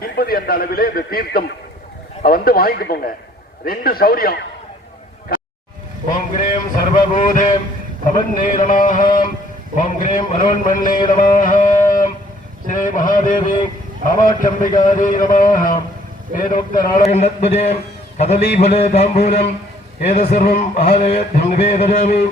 50 என்ற அளவிலே இந்த தீர்த்தம் வந்து வாங்கிட்டு போங்க. 2 சௌரியம். ஓம் கிரீம் சர்வபூதே பவன்னே நமः. ஓம் கிரீம் மனோன்மன்னே நமः. ஸ்ரீ மகாதேவி காமாட்சம்பிகாதே நமः. வேதோக்த நாடகந்தத்புஜே கதலீபலே தாம்பூலம் ஏத சர்வம் மகாதேவத்யம் நிவேதயாமி.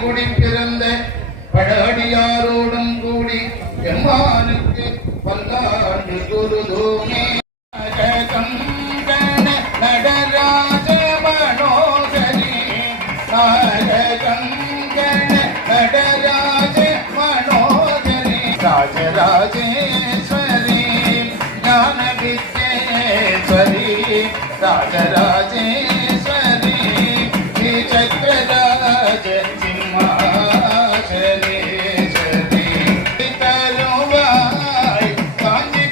குடிப்பிறந்த படாடியாரோடும் கூடி எம்மானுக்கு பல்லாண்டு குருதோமே நடராஜ மனோகரி நாகங்கண நடராஜ மனோகரி ராஜராஜேஸ்வரி ஞான வித்யேஸ்வரி ராஜராஜேஸ்வரி சக்கரராஜ சிம்மாசனேஸ்வரி தருவாய் காஞ்சி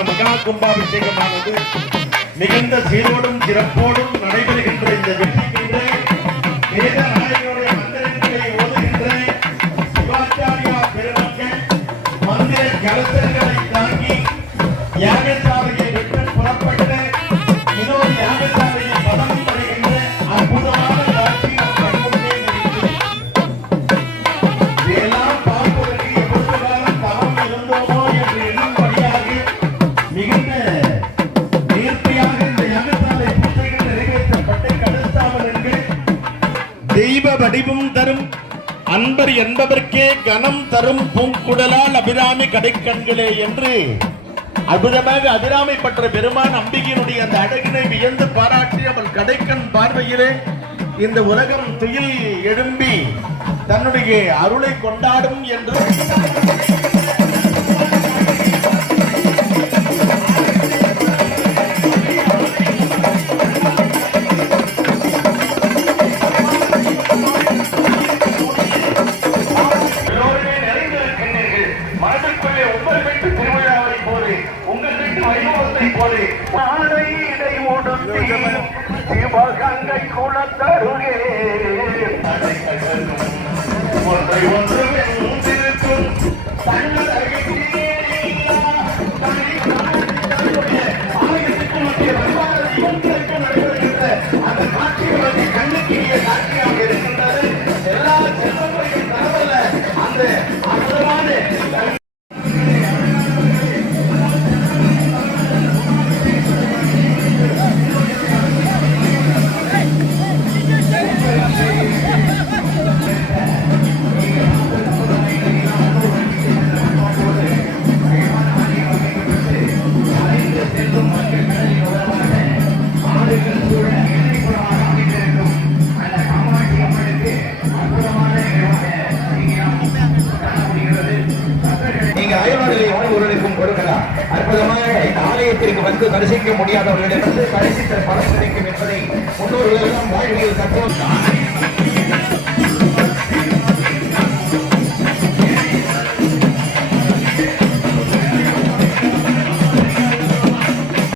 மகா கும்பாபிஷேகமானது மிகுந்த சீரோடும் சிறப்போடும் நடைபெறுகின்ற இந்த வெற்றிக்கின்ற வேதநாயகனுடைய மந்திரங்களை ஓதுகின்ற சிவாச்சாரியா பெருமக்கள் மந்திர கலசங்களை தாங்கி யாகசாலையை விட்டு புறப்பட்டு இன்னொரு யாகசாலையை பதவி பெறுகின்ற அற்புதமான காட்சி நம் கண்முன்னே இதெல்லாம் பார்ப்பதற்கு எப்பொழுது காலம் தவம் இருந்தோமோ என்று எண்ணும்படியாக மிகுந்த நேர்த்தியாக இந்த யாகசாலை பூஜைகள் நிறைவேற்றப்பட்டு கடுத்தாமலர்கள் தெய்வ வடிவம் தரும் அன்பர் என்பதற்கே கனம் தரும் பூங்குடலால் அபிராமி கடைக்கண்களே என்று அற்புதமாக அபிராமி பற்ற பெருமான் அம்பிகையினுடைய அந்த அழகினை வியந்து பாராட்டி அவள் கடைக்கண் பார்வையிலே இந்த உலகம் துயில் எழும்பி தன்னுடைய அருளை கொண்டாடும் என்று மனதிற்குள்ளே உங்கள் வீட்டு திருவிழாவை போது உங்கள் வீட்டு வைபவத்தை போது இதை உடுத்தி சிவகங்கை குளத்தருகே ஒன்றை ஒன்று வென்றிருக்கும் அந்த காட்சிகளுக்கு கண்ணுக்கிய காட்சியாக இருக்கின்றது. எல்லா செல்வங்களையும் தரவல்ல அந்த அற்புதமான அற்புதமாக ஆலயத்திற்கு வந்து தரிசிக்க முடியாதவர்களிடமிருந்து தரிசித்த பலன் கிடைக்கும் என்பதை முன்னோர்கள் எல்லாம் வாழ்வில் கற்றோம்.